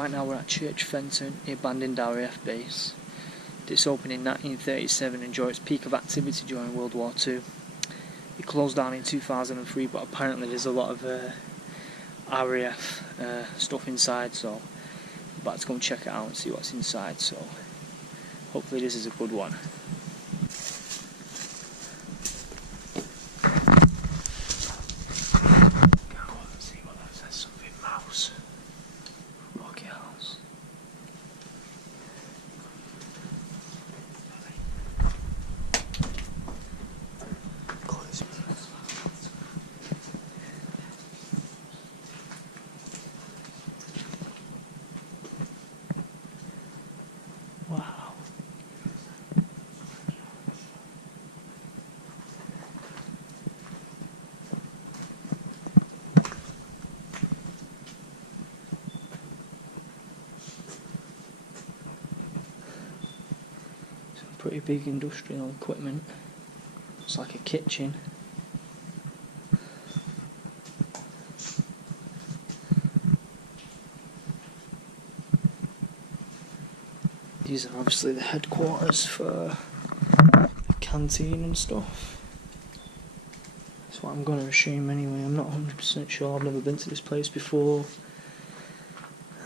right now we're at Church Fenton, the abandoned RAF base. This opened in 1937 and enjoyed its peak of activity during World War II. It closed down in 2003, but apparently there's a lot of RAF stuff inside, so I'm about to go and check it out and see what's inside, so hopefully this is a good one. Wow. Some pretty big industrial equipment. It's like a kitchen. These are obviously the headquarters for the canteen and stuff. That's what I'm going to assume anyway. I'm not 100% sure. I've never been to this place before.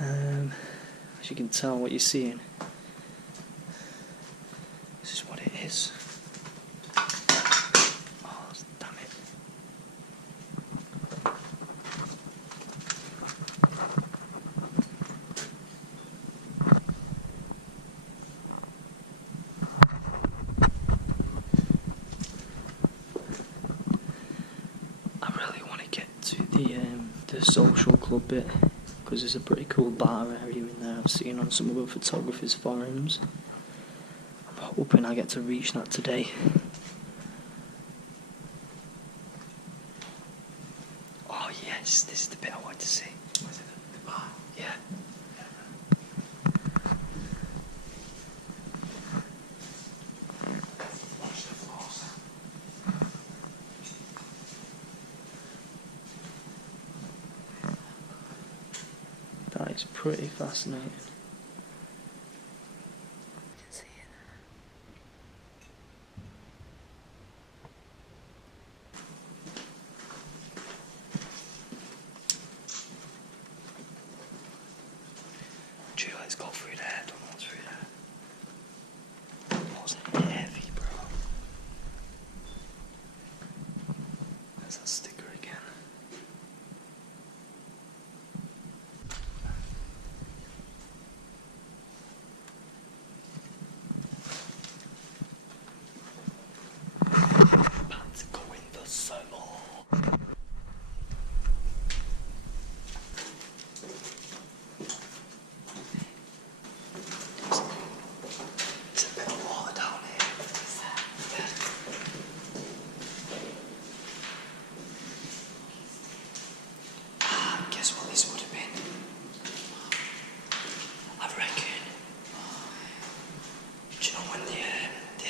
As you can tell, what you're seeing, this is what it is. Oh, damn it. I really want to get to the social club bit, because there's a pretty cool bar area in there I've seen on some other photographers' forums. I'm hoping I get to reach that today. Oh yes, this is the bit I want to see. Was it the bar? Yeah. Watch the floors. That is pretty fascinating. Gee, let's go through there. Don't know what's through there. What's heavy, bro? There's that sticker again.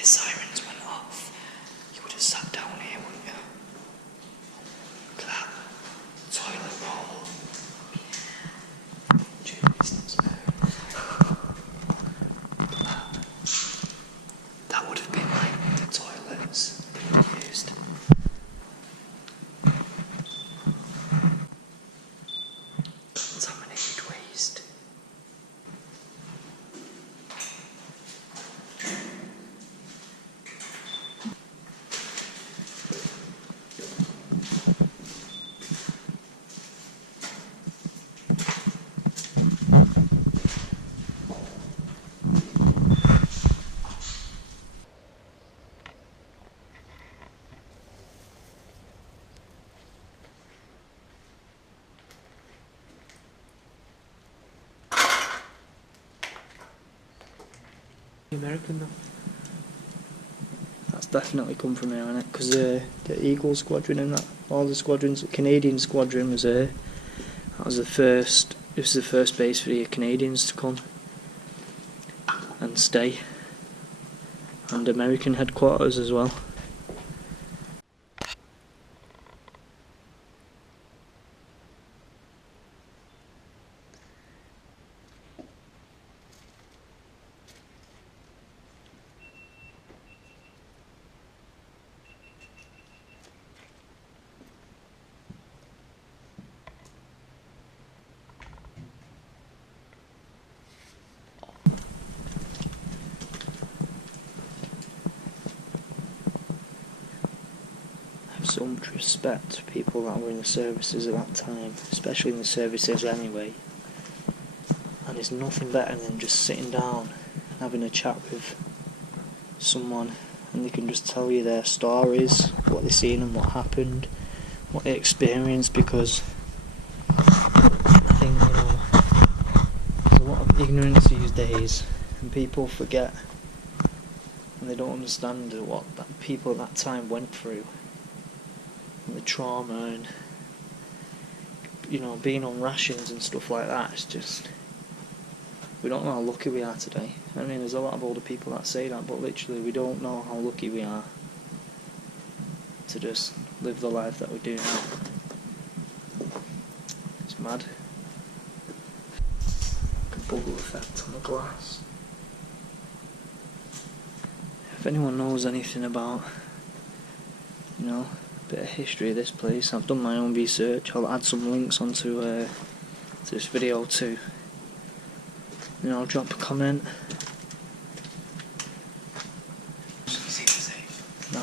Sirens went off, you would have sat down here, wouldn't you? Look at that toilet roll. Jeez, that would have been like the toilets being used. Contaminated waste. American though. That's definitely come from here, isn't it? Because the Eagle Squadron and that, all the squadrons, the Canadian Squadron was here. That was the first. This was the first base for the Canadians to come and stay, and American headquarters as well. so much respect for people that were in the services at that time, especially in the services anyway. And it's nothing better than just sitting down and having a chat with someone, and they can just tell you their stories, what they've seen and what happened, what they experienced, because I think, there's a lot of ignorance these days, and people forget, and they don't understand what people at that time went through, and the trauma, and being on rations and stuff like that. It's just, we don't know how lucky we are today. I mean, there's a lot of older people that say that, but literally we don't know how lucky we are to just live the life that we do now. It's mad. Like a bubble effect on the glass. If anyone knows anything about, a bit of history of this place, I've done my own research. I'll add some links onto to this video too. Drop a comment. No.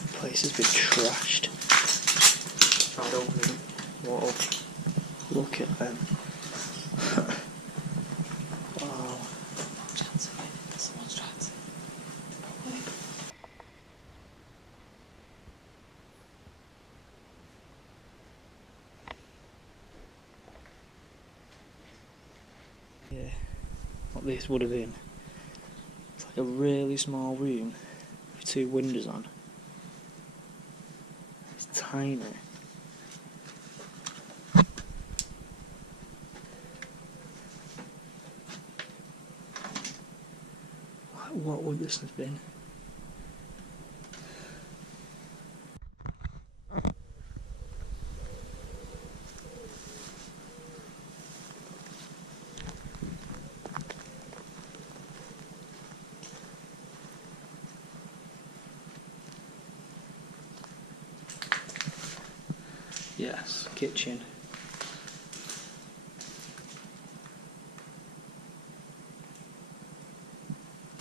The place has been trashed. I don't know. Whoa. Look at them. Wow. Yeah, what this would have been. It's like a really small room with 2 windows on. It's tiny. What would this have been? Yes, kitchen.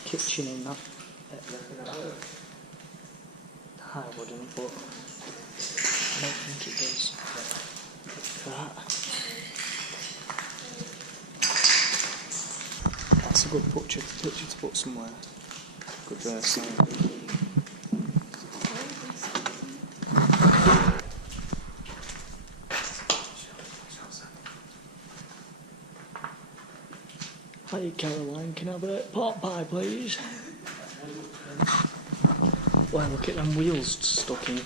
Kitchen in that. I wouldn't, but I don't think it does. That. That's a good picture to put somewhere. Good sign. Hi Caroline, can I have a pot pie please? Well, look at them wheels stuck in it.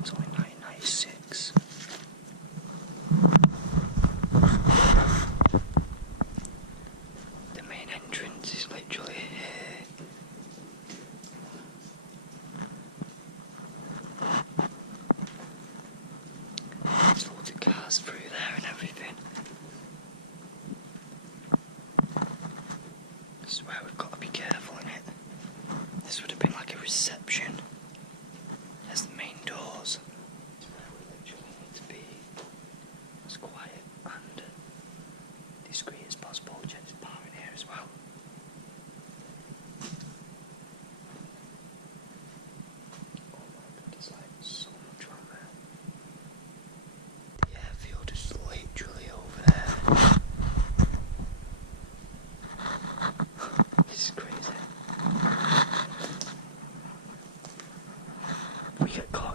It's only 1996. The main entrance is literally here. There's loads of cars through there and everything. This is where we've got to be careful in it. This would have been like a reception. There's the main doors. It's where we literally need to be as quiet and discreet as possible. Check this bar in here as well. Oh my god, there's like so much on there. The airfield is literally over there. This is crazy. We get caught